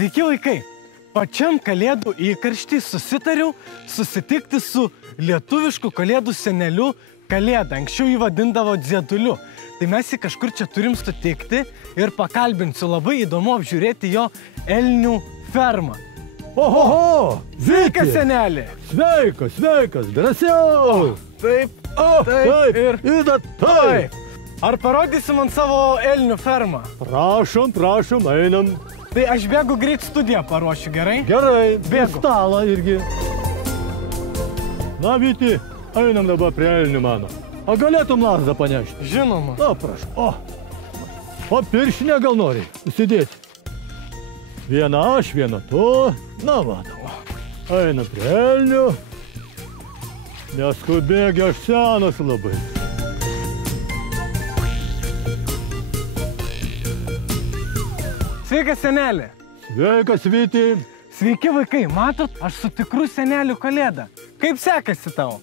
Sveiki vaikai! Pačiam kalėdų įkarštį susitariau susitikti su lietuvišku kalėdų seneliu Kalėda. Anksčiau jį vadindavo Dzieduliu. Tai mes jį kažkur čia turim sutikti ir pakalbinsiu. Labai įdomu apžiūrėti jo elnių fermą. Oho! Sveikas, senelė! Sveikas, sveikas, drąsiau! Taip, taip, ir taip. Ar parodysi man savo elnių fermą? Prašom, prašom, einam. Tai aš bėgu greit studiją paruošiu, gerai? Gerai, bėgu. Stalą irgi. Na, Vyti, einam dabar prie elnių mano. A galėtum lazdą panešti? Žinoma. Na, prašau. O piršinę gal nori užsidėti? Viena aš, viena tu. Na, vadau. Einam prie elnių. Neskubėgi, aš senas labai. Sveikas, senelė. Sveikas, Vyti. Sveiki, vaikai. Matot, aš su tikru seneliu Kalėda. Kaip sekasi tau?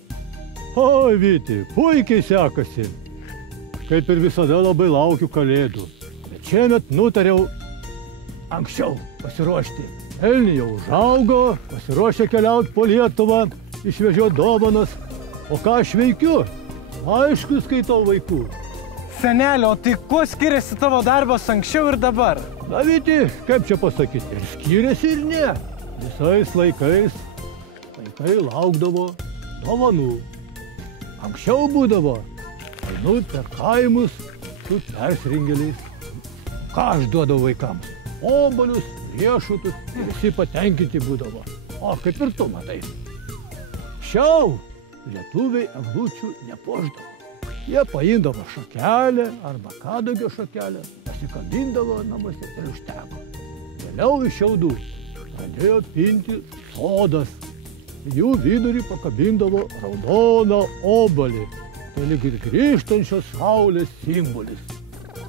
Oi, Vyti, puikiai sekasi. Kaip ir visada labai laukiu Kalėdų. Bet šiemet nutariau anksčiau pasiruošti. Elniai jau užaugo, pasiruošę keliauti po Lietuvą, išvežioti dovanas. O ką aš veikiu? Aišku, skaitau vaikų. Senelio, o tai kuo skiriasi tavo darbas anksčiau ir dabar? Na, Vyti, kaip čia pasakyti, ir skiriasi ir ne. Visais laikais vaikai laukdavo dovanų. Anksčiau būdavo, einu per kaimus su persirengėliais. Ką aš duodavau vaikams? Obuolius, riešutus, ir visi patenkinti būdavo. O kaip ir tu matai. Šiau lietuviai eglučių nepuošdavo. Jie paimdavo šakelę arba kadagio šakelę, pasikabindavo namuose ir užteko. Vėliau iš šiaudų pradėjo pinti sodas. Jų vidurį pakabindavo raudoną obuolį. Tai lyg ir grįžtančios saulės simbolis.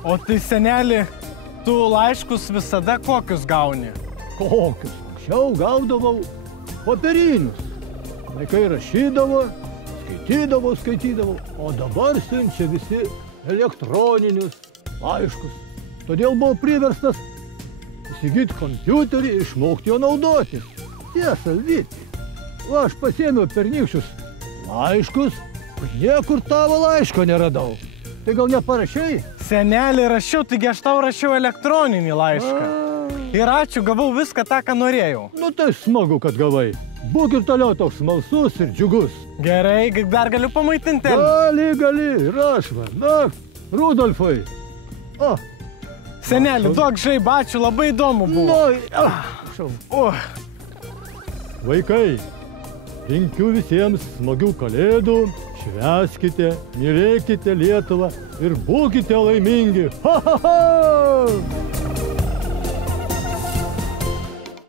O tai, seneli, tu laiškus visada kokius gauni? Kokius? Anksčiau gaudavau popierinius. Vaikai rašydavo, skaitydavo, o dabar siunčia visi elektroninius laiškus. Todėl buvau priverstas įsigyti kompiuterį ir išmokti jo naudotis. Tiesa, Vyti, o aš pasiėmiau pernykščius laiškus, niekur tavo laiško neradau. Tai gal neparašei? Senelį rašiau, taigi aš tau rašiau elektroninį laišką. Ir ačiū, gavau viską tą, ką norėjau. Nu tai smagu, kad gavai. Būk ir toliau toks smalsus ir džiugus. Gerai, dar galiu pamaitinti. Gali, ir aš va. Na, Rudolfai. O. Seneli, duok žaibą, ačiū, labai įdomu buvo. Prašau. Vaikai, linkiu visiems smagių Kalėdų, švęskite, mylėkite Lietuvą ir būkite laimingi. Ha, ha, ha!